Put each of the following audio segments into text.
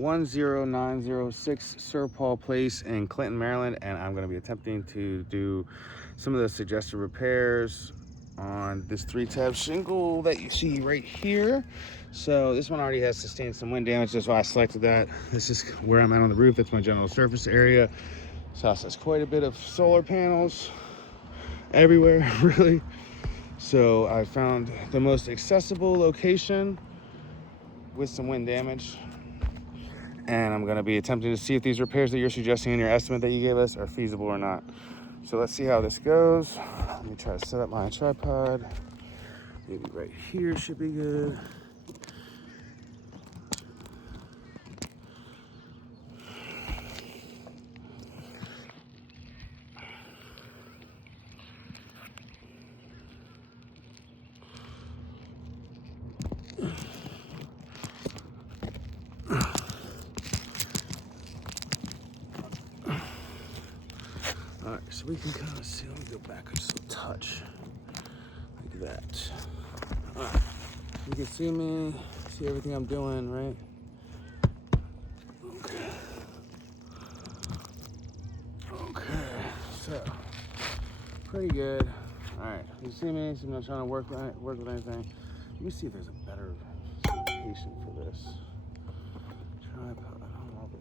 10906 Sir Paul Place in Clinton, Maryland, and I'm going to be attempting to do some of the suggested repairs on this 3-tab shingle that you see right here. So this one already has sustained some wind damage. That's why I selected that. This is where I'm at on the roof. That's my general surface area. This house has quite a bit of solar panels everywhere, really. So I found the most accessible location with some wind damage, and I'm going to be attempting to see if these repairs that you're suggesting in your estimate that you gave us are feasible or not. So let's see how this goes. Let me try to set up my tripod. Maybe right here should be good. All right, so we can kind of see. Let me go back just a touch, like that. All right, you can see me, see everything I'm doing, right? Okay. Okay, so pretty good. All right, you see me? So I'm not trying to work with anything. Let me see if there's a better location for this tripod. I don't love it.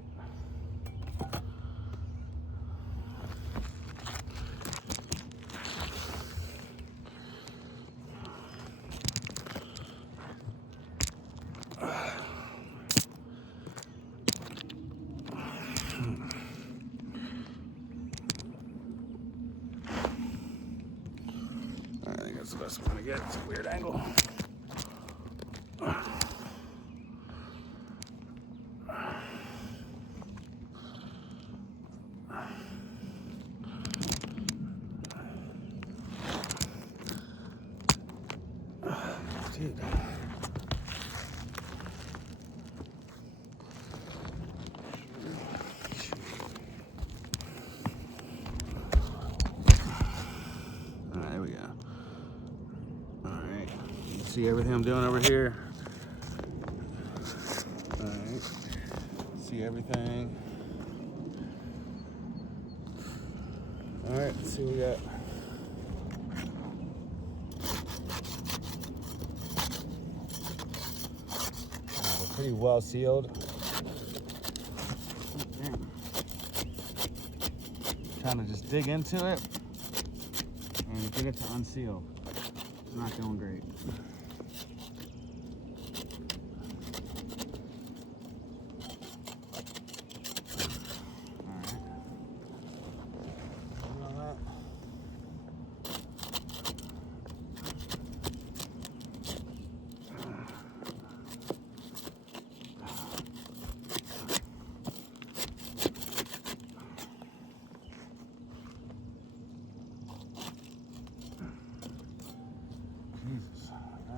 I think that's the best one to get. It's a weird angle. Dude. All right, there we go. All right, you see everything I'm doing over here? All right, see everything. All right, let's see what we got. They're pretty well sealed. Trying to just dig into it and get it to unseal. Not going great. Jesus, I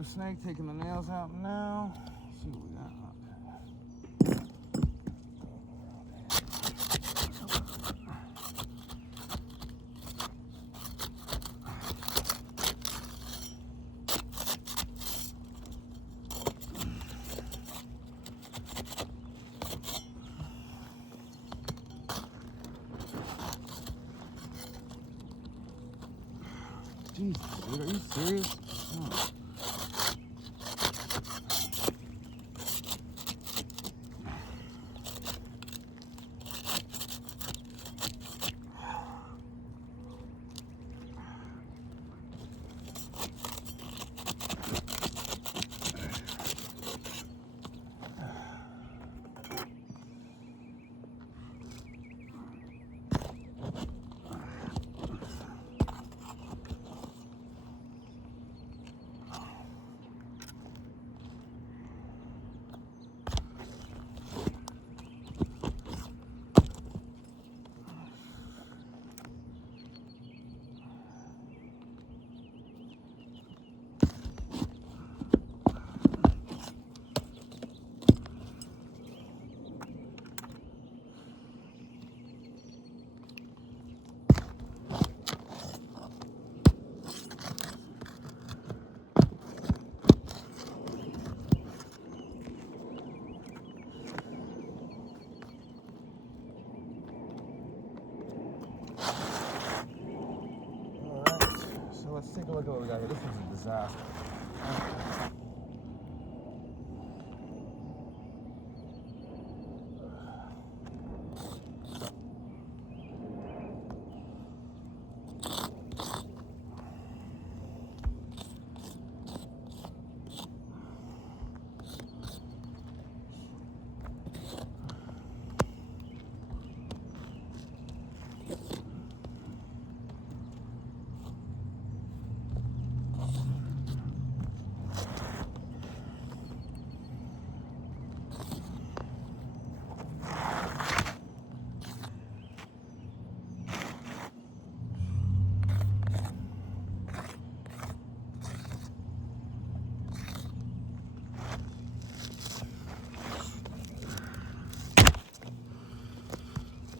roof snake, taking the nails out now. Let's see what we got. Jesus, dude, are you serious? Oh. Let's take a look at what we got here. This is a disaster.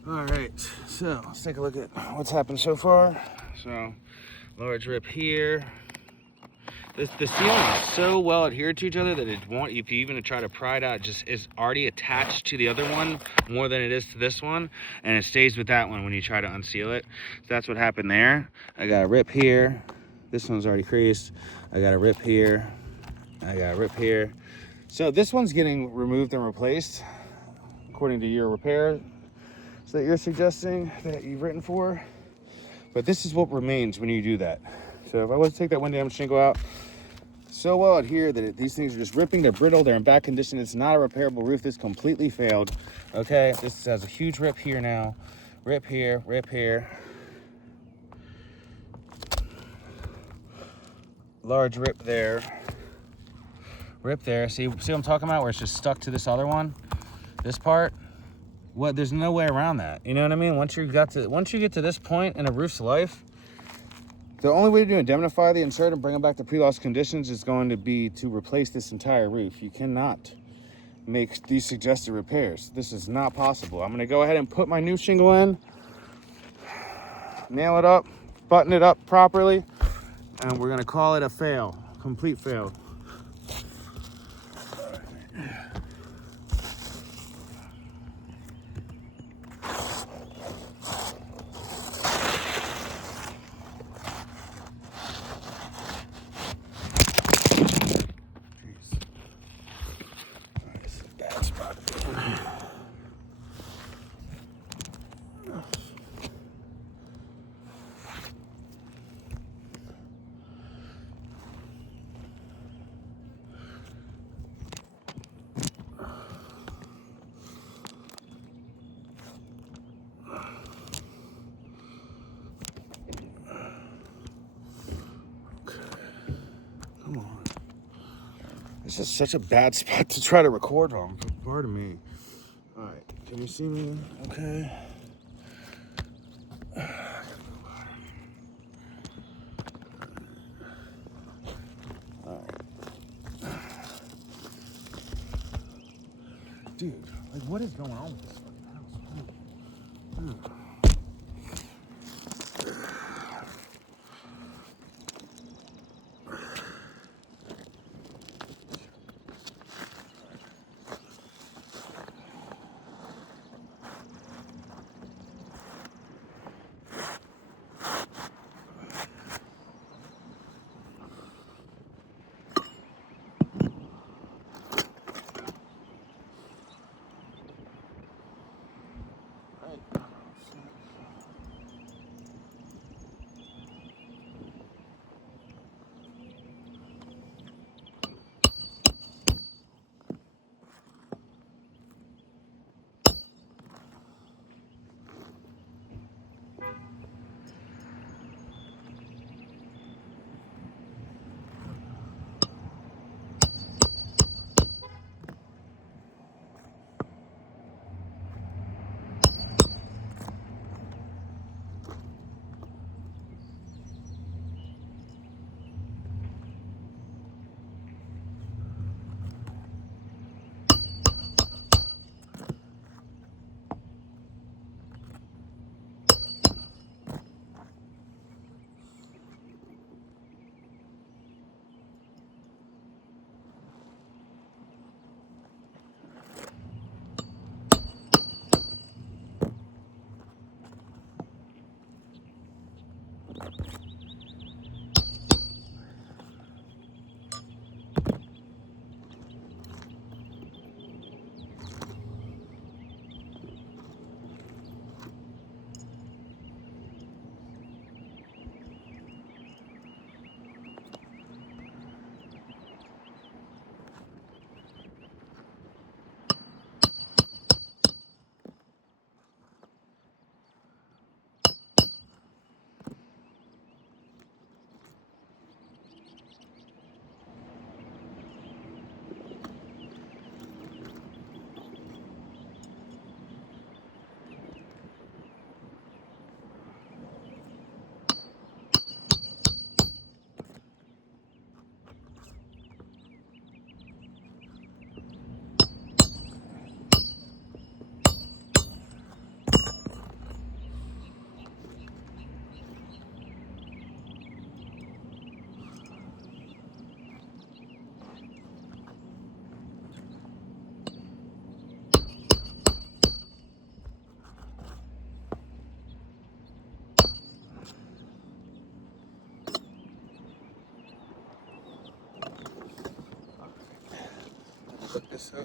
All right, so let's take a look at what's happened so far. So, large rip here. The ceiling is so well adhered to each other that it won't, if you even try to pry it out, it just is already attached to the other one more than it is to this one, and it stays with that one when you try to unseal it. So that's what happened there. I got a rip here. This one's already creased. I got a rip here. I got a rip here. So this one's getting removed and replaced according to your repair that you're suggesting that you've written for, but this is what remains when you do that. So if I was to take that wind damage shingle out, so well adhered that these things are just ripping, they're brittle, they're in bad condition. It's not a repairable roof. This completely failed. Okay, this has a huge rip here now, rip here, large rip there, rip there. See what I'm talking about, where it's just stuck to this other one, this part. What, there's no way around that, you know what I mean? Once you get to this point in a roof's life, the only way to indemnify the insured and bring them back to pre-loss conditions is going to be to replace this entire roof. You cannot make these suggested repairs. This is not possible. I'm going to go ahead and put my new shingle in, nail it up, button it up properly, and we're going to call it a fail, complete fail. Come on. This is such a bad spot to try to record on. Pardon me. All right, can you see me? Okay. All right. Dude, like, what is going on with this fucking house? Ugh.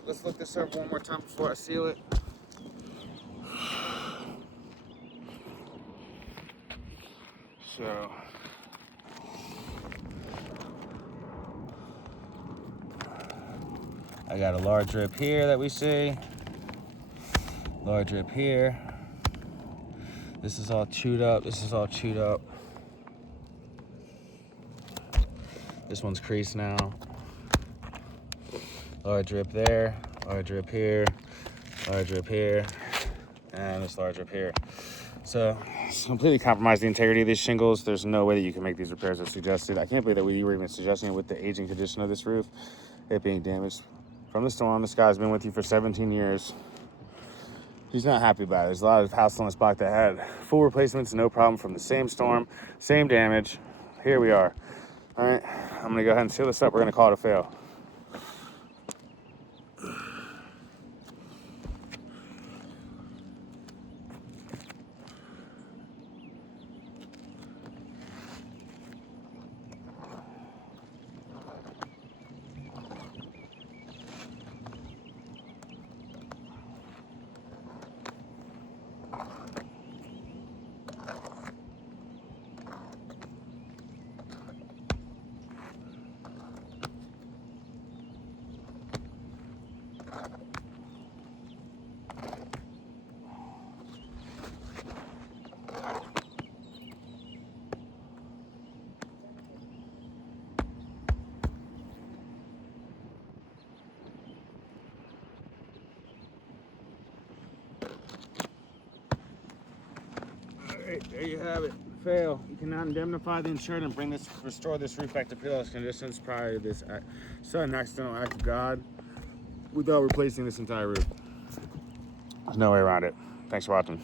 Let's look this over one more time before I seal it. So, I got a large rip here that we see. Large rip here. This is all chewed up. This is all chewed up. This one's creased now. Large rip there. Large rip here. Large rip here. And this large rip here. So it's completely compromised the integrity of these shingles. There's no way that you can make these repairs as suggested. I can't believe that we were even suggesting it with the aging condition of this roof, it being damaged from the storm. This guy's been with you for 17 years. He's not happy about it. There's a lot of houses on this block that had full replacements, no problem, from the same storm, same damage. Here we are. All right, I'm gonna go ahead and seal this up. We're gonna call it a fail. There you have it. Fail. You cannot indemnify the insured and restore this roof back to pre-loss conditions prior to this sudden accidental act of God. without replacing this entire roof. There's no way around it. Thanks for watching.